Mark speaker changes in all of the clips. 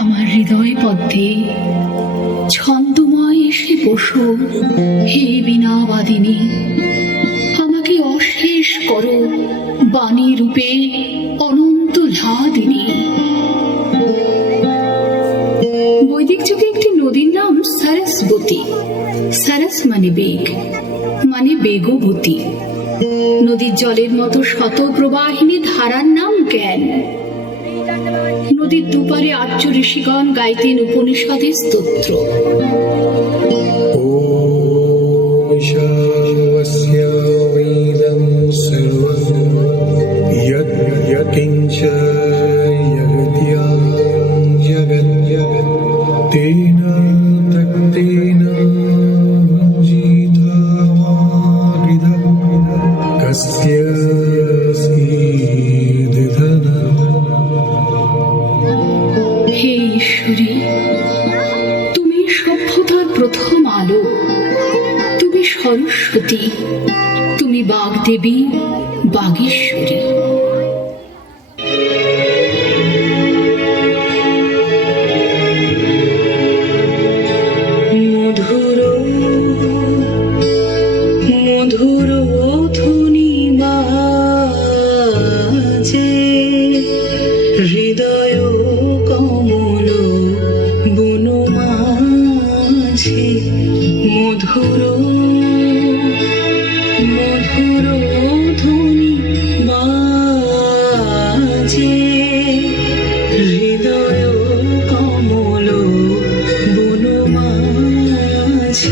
Speaker 1: আমার হৃদয় পদ্মে ছন্দময় এসে বসো হে বিনাবাদিনী, আমাকে অশেষ করো বাণী রূপে অনন্ত লাদিনী বৈদিক একটি নদীর নাম সরস্বতী। সরস মানে বেগ মানে বেগবতী। নদীর জলের মতো শত প্রবাহিনী ধারার নাম জ্ঞান নদীর দুপারে আর্য ঋষিগণ গাইতেন উপনিষদের স্তোত্র
Speaker 2: ॐ शावस्य वेदं सर्वं
Speaker 1: আলো তুমি সরস্বতী তুমি বাগদেবী বাগেশ্বরী।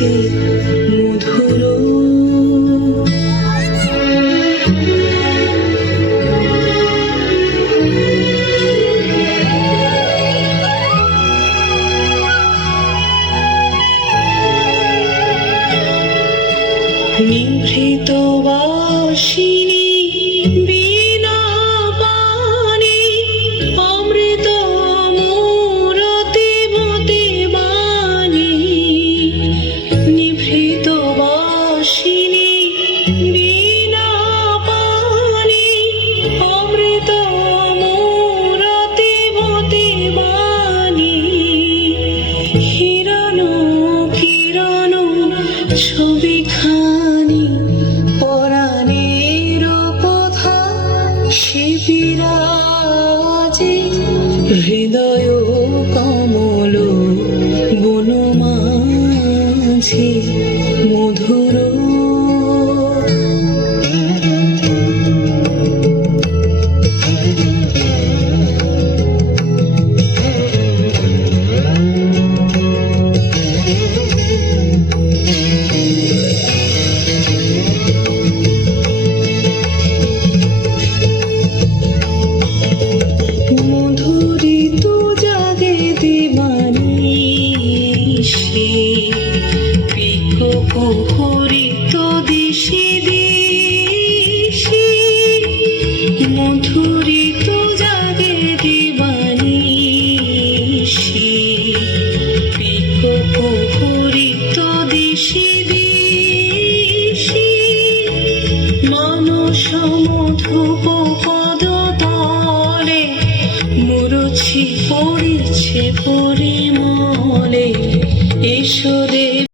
Speaker 3: মাঝে মধুর নিভৃত বাসিনী ছবিখানি পরাণের কথা হৃদয় মুরছি পড়েছে পরিমলে ঈশ্বরে